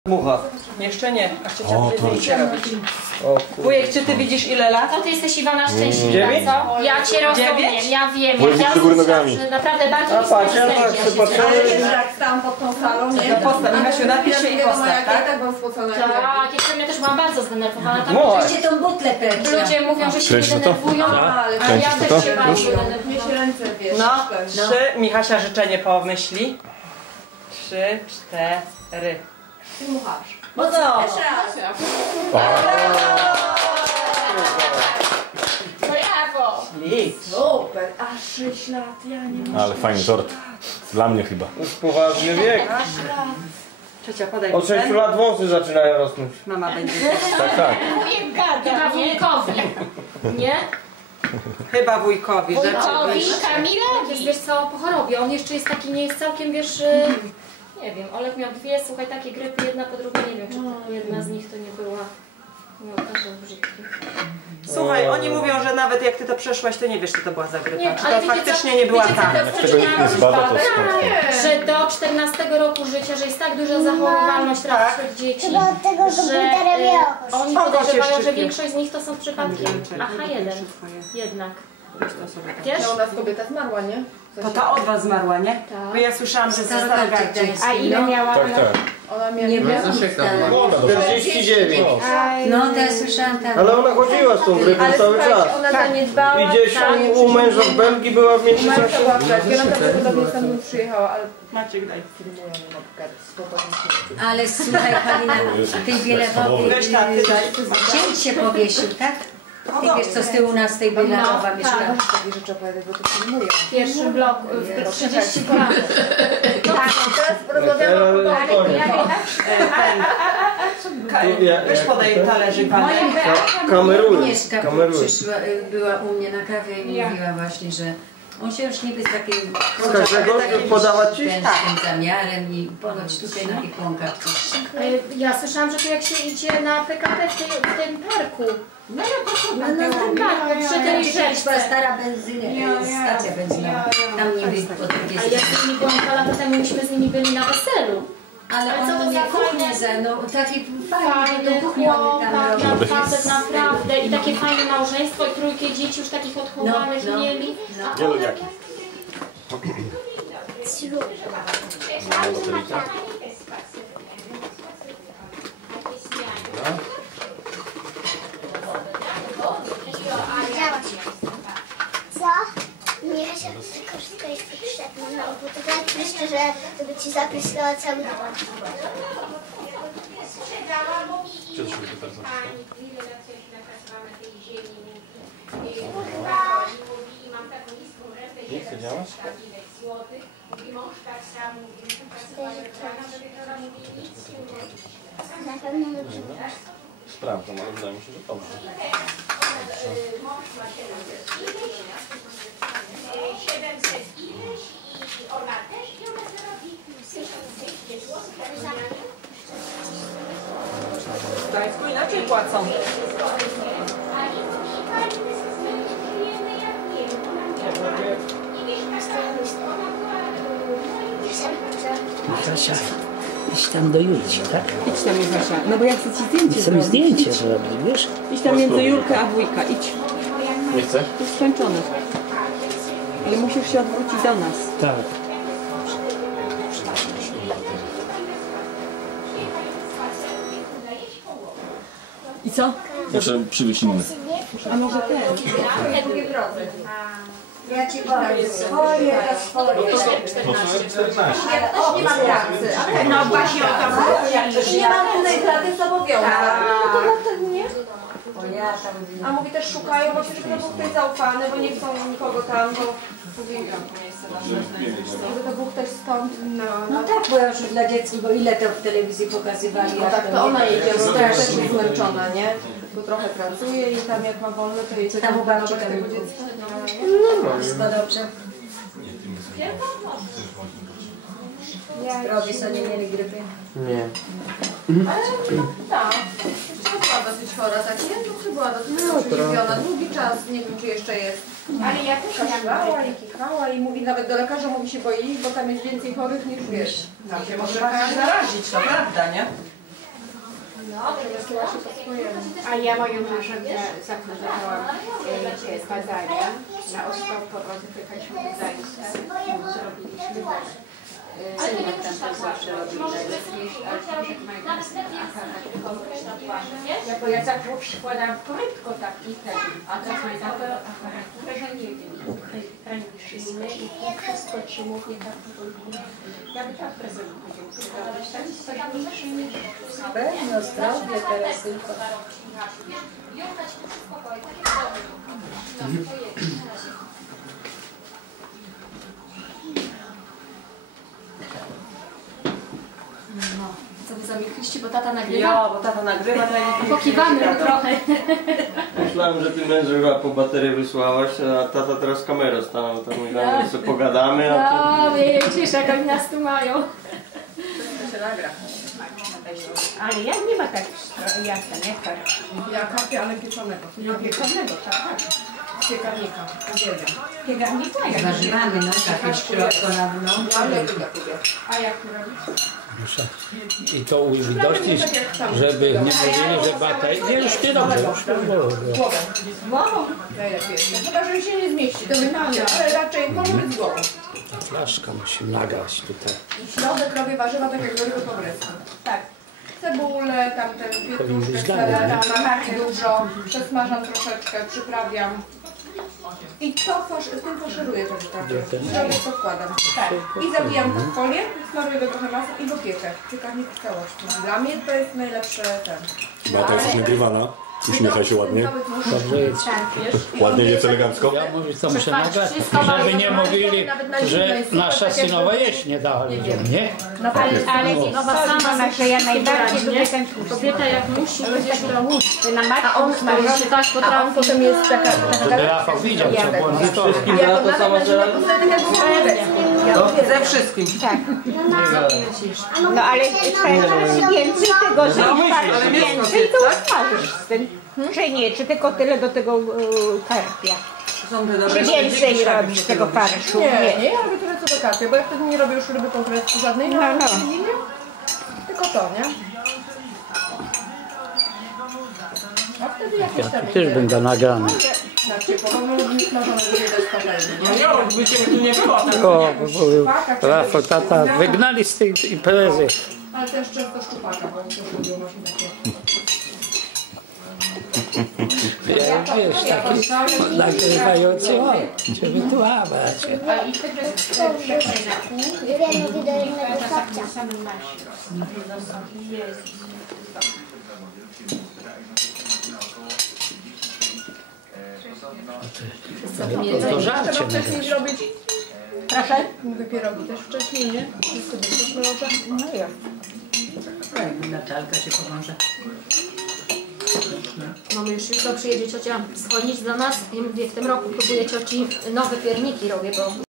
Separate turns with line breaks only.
Mucha.
Jeszcze nie, a ciocia będzie zdjęcie robić. Wujek, czy ty widzisz ile lat?
To ty jesteś Iwona szczęśliwa, co? Ja cię rozumiem, ja wiem. Ja naprawdę bardzo
jak tam pod tą salą, nie?
Postaw, Michasiu, napisz się i postaw, tak?
Tak, byłam spocona.
Tak, jeszcze ja też byłam bardzo zdenerwowana. Tam
Weźcie tą butlę pewnie.
ludzie mówią, że się nie denerwują, a ja też się bardzo denerwuję.
No, 3, Michasia życzenie pomyśli. 3, 4.
Ty muchasz.
No co?
Brawo!
Super, aż 6 lat, ja nie wiem.
Ale fajny tort. Dla mnie chyba.
Już poważny wiek.
Ciocia, podaj
Od 6 lat włosy zaczynają rosnąć.
Mama będzie.
Tak, tak.
Wujek gada, chyba wujkowi. Nie?
Chyba wujkowi,
Wujkowi,
rzeczywiście.
Kamilowi. Wiesz co, po chorobie, on jeszcze jest taki, nie jest całkiem, wiesz... Nie wiem, Olek miał dwie, słuchaj, takie grypy, jedna po drugiej, nie wiem, czy jedna z nich to nie była... No, też brzydki.
Słuchaj, oni mówią, że nawet jak ty to przeszłaś, to nie wiesz, czy to była za grypa.
Nie,
Czy
ale
to
wiecie
faktycznie
co,
nie była
wiecie co,
tam.
teraz
Jak tego nikt nie zbada, to skąd?
że do 14 roku życia, że jest tak duża zachorowalność wśród dzieci,
Chyba od tego, że półtora miała.
oni
Kogo
podejrzewają,
cię
że
szczypie?
większość z nich to są przypadki H1 jednak. Wiesz?
No, u nas kobieta zmarła, nie?
To ta od was zmarła, nie?
Tak.
Bo ja słyszałam, że ze Stargardzie.
A ile miała
Tak,
ona?
tak.
Ona miała...
Nie miała.
49.
No to ja słyszałam tam.
Ale ona chodziła z tą grypą
Ale
cały
słuchajcie,
czas.
ona zaniedbała...
I gdzieś u męża w Belgii była w
Marta
międzyczasie.
była w Belgii, ona prawdopodobnie stamtąd przyjechała, ale...
Maciek, daj.
Filmują ją na przykład spokojnie.
Ale słuchaj, Halina, tej Bielewowej
Weź tak, ty daj.
księć się powiesił, tak? Ty wiesz, co z tyłu nas tej Bielewowa mieszka.
Takie rzeczy opowiadać, bo to filmują.
W pierwszym bloku, w 32.
Teraz rozmawiamy o pogodzie.
Weź podaj talerzyk, Wanda.
Kameruje.
Agnieszka
Kameruje.
przyszła, była u mnie na kawie i mówiła właśnie, że on się już niby z takim
Z każdego podawać ci?
z zamiarem i ponoć tutaj na tych łąkach coś.
Ja słyszałam, że to jak się idzie na PKP w tym parku.
No,
Przy tej
Była
rzeczce.
stara stacja benzynowa. Tam niby po drugiej
A ja
stronie.
z nimi byłam 2 lata temu, myśmy z nimi byli na weselu.
Ale
co to
on mnie
za
kuchnię za, no taki fajny,
Fajny
tą kuchnię tam
chłopak,
robił.
facet naprawdę i takie fajne małżeństwo i trójkę dzieci już takich odchowanych
No, no.
mieli.
Wieloniaki.
Co? Nie, ja się korzystaj z tych szepnął, no bo to tak jeszcze, że to by ci zapryskała cały dom.
Nie chcę działać?
Na pewno dobrze.
Sprawdzam, ale wydaje mi się, że dobrze.
700 ileś i ona też i ona zarobi 1200 zł.
W Gdańsku inaczej płacą.
Kasia, idź tam do Julci, tak?
Idź tam, Michasia. No bo ja chcę ci zdjęcie
Chcę mi
zrobić.
zdjęcie zrobić, wiesz?
Idź tam między Julkę a wujka, idź.
Nie chcę?
Jest skończone. Ale musisz się odwrócić do nas.
Tak.
I co?
Muszę przywieźć inny.
A może ten?
Ja ci powiem, swoje to swoje.
Ja też nie mam pracy. No właśnie o to. Jak też nie mam tutaj pracy, to obowiązek. No to dlatego nie. A mówi też szukają, bo przecież to był ktoś zaufany, bo nie chcą nikogo tam, bo uwielbiam to miejsce nasze. Żeby to był ktoś stąd.
No tak, bo ja już dla dziecka, bo ile to w telewizji pokazywali.
No tak, to ona jedzie, bo też jest zmęczona, nie? Bo trochę pracuje i tam jak ma wolne, to jedzie
tam u babci
tego
tam
dziecka.
Wszystko dobrze. Robi sobie nie mieli grypy.
Nie.
Tak, była dosyć chora, tak nie? No chyba dosyć przeziębiona, długi czas, nie wiem czy jeszcze jest.
Ale ja też
Kaszlała i kichała i mówi, nawet do lekarza mówi się boi, bo tam jest więcej chorych niż wiesz.
Może kogoś zarazić, to prawda, nie?
A ja moją małżonkę zaprezentowałam badania na osteoporozę, pytaliśmy do Gdańska, zrobiliśmy tam zawsze robili najlepiej, ale że mają ja bo ja zawsze przykładam prędko tak i wtedy, a tak na to aparaturę, że nie wiem, kraniczny i wszystko ci mówię tak powolutku. Ja by tak prezentuję, tak sprawniejszy niż
Pewno zdrowie teraz tylko.
No, co wy zamilkliście, bo tata nagrywa?
Ja, bo tata nagrywa,
Pokiwamy mu trochę.
Myślałem, że ty męża po baterię wysłałaś, a tata teraz kamerę stanął. Tam myślałem, że sobie pogadamy, a
No, widzisz, jak oni nas tu mają.
To się nagra.
ale ja nie ma tak jasna, nie tak.
Ja kapię, ale pieczonego.
No pieczonego, tak.
Z piekarnika. Uwielbiam.
Piegarnika jak
Warzywami, no takie w środku na dno.
Ale ja lubię.
A jak to robisz?
I to uwidocznić, żeby nie mówili, że bateria. Nie, już nie dobrze, już nie dobrze.
Głową.
Głową?
Najlepiej. Chyba, że się nie zmieści, to wymaga, ale raczej może być z głową.
Ta flaszka musi nagrać tutaj.
I środek robię warzywa tak jak robię po grecku. Tak. Cebulę, tamtę pietruszkę, selera, marchewki dużo, przesmażam troszeczkę, przyprawiam. I to tym faszeruję to wyprawię. Środek podkładam. Tak. I zabijam w folię, smaruję go trochę masą i go piekę. Piekarnik w całości. Dla mnie to jest najlepsze ten.
Beata, jesteś nagrywana. Uśmiechaj się ładnie.
Dobrze jest.
Ładnie jest elegancko.
Ja mówię, co muszę nagrać, żeby nie mówili, że nasza synowa jeść nie dała ludziom, nie?
Ale
Nowa sama
że ja najbardziej lubię ten tłuszcz.
kobieta jak musi, będziesz to
Ty na matce
już tak
A on
potrafi.
potem jest taka...
Żeby Rafał widział, co było na stole.
wszystkim za to samo, że...
Ze wszystkim.
No ale więcej tego, że
ale mięsko
więcej
jest,
to
tak?
usmażysz z tym. Czy nie, czy tylko tyle do tego karpia?
Są te
Czy
dobre
więcej robisz tego farszu?
Nie, ja robię tyle co do karpia, bo ja wtedy nie robię już ryby konkretnie żadnej,
No.
tylko to, nie? A wtedy jakieś tam...
Też będę nagrany.
Znaczy, podobno lubimy smażone ryby bez patelni.
No nie, by cię tu nie było. Tak.
O, bo był Rafał, tata wygnali z tej imprezy.
Ale też często szczupaka, bo też lubią właśnie takie...
Ja wiesz, taki nagrywający o, cię wytłamać.
A i wtedy przekroję na pół.
Wiemy, gdy do jednego kapcia.
Na samym masie.
To żarcie
Trzeba wcześniej
nagrać.
zrobić...
Proszę?
Mówię pierogi też wcześniej, nie? Wszystko też może.
No ja.
Natalka się pomoże.
Mamy już jutro przyjedzie ciocia schronić dla nas i mówię, w tym roku próbuję cioci nowe pierniki robię, bo